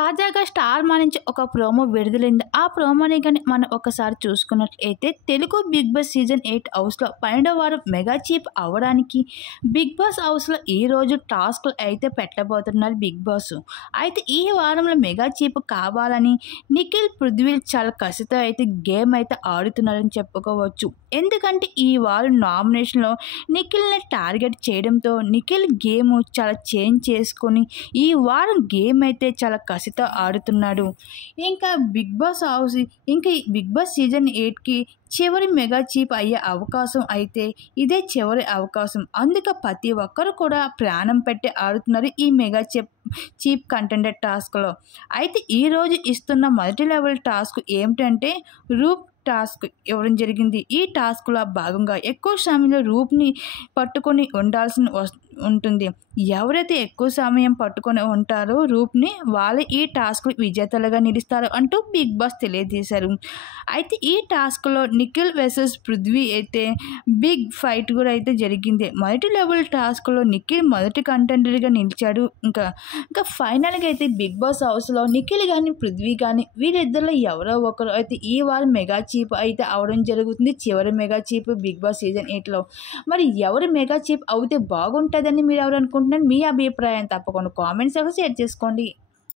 తాజాగా స్టార్ మా నుంచి ఒక ప్రోమో విడుదలైంది. ఆ ప్రోమోని గాని మనం ఒకసారి చూసుకున్నట్లయితే తెలుగు బిగ్ బాస్ సీజన్ 8 హౌస్‌లో 12వ వారం మెగా చీఫ్ అవ్వడానికి బిగ్ బాస్ హౌస్‌లో ఈరోజు టాస్క్‌లు అయితే పెట్టబోతున్నారు బిగ్ బాస్. అయితే ఈ వారంలో మెగా చీఫ్ కావాలని నిఖిల్, పృథ్వీ చాలా కసితో అయితే గేమ్ అయితే ఆడుతున్నారని చెప్పుకోవచ్చు. ఎందుకంటే ఈ వారం నామినేషన్‌లో నిఖిల్‌ని టార్గెట్ చేయడంతో నిఖిల్ గేమ్ చాలా చేంజ్ చేసుకొని ఈ వారం గేమ్ అయితే చాలా కసితో ఆడుతున్నాడు. ఇంకా బిగ్ బాస్ హౌస్ ఇంకా ఈ బిగ్ బాస్ సీజన్ 8కి చివరి మెగా చీఫ్ అయ్యే అవకాశం అయితే ఇదే చివరి అవకాశం. అందుకే ప్రతి ఒక్కరు కూడా ప్రాణం పెట్టి ఆడుతున్నారు ఈ మెగా చీఫ్ కంటెండర్ టాస్క్‌లో. అయితే ఈరోజు ఇస్తున్న మొదటి లెవెల్ టాస్క్ ఏమిటంటే రూప్ టాస్క్ ఇవ్వడం జరిగింది. ఈ టాస్క్‌లో భాగంగా ఎక్కువ సమయంలో రూప్‌ని పట్టుకొని ఉండాల్సిన ఉంటుంది. ఎవరైతే ఎక్కువ సమయం పట్టుకొని ఉంటారో రూప్‌ని వాళ్ళే ఈ టాస్క్‌లో విజేతలుగా నిలుస్తారు అంటూ బిగ్ బాస్ తెలియజేశారు. అయితే ఈ టాస్క్‌లో నిఖిల్ వర్సెస్ పృథ్వీ అయితే బిగ్ ఫైట్ కూడా అయితే జరిగింది. మొదటి లెవెల్ టాస్క్‌లో నిఖిల్ మొదటి కంటెండర్‌గా నిలిచాడు. ఇంకా ఫైనల్‌గా అయితే బిగ్ బాస్ హౌస్‌లో నిఖిల్ కానీ, పృథ్వీ కానీ వీరిద్దరిలో ఎవరో ఒకరు అయితే ఈ వారం మెగా చీఫ్ అయితే అవడం జరుగుతుంది. చివరి mega chief Bigg Boss season 8లో. మరి ఎవరు మెగా చీఫ్ అవుతే బాగుంటుందని మీరు ఎవరు అనుకుంటున్నారు? మీ అభిప్రాయం తప్పకుండా కామెంట్స్ షేర్ చేసుకోండి.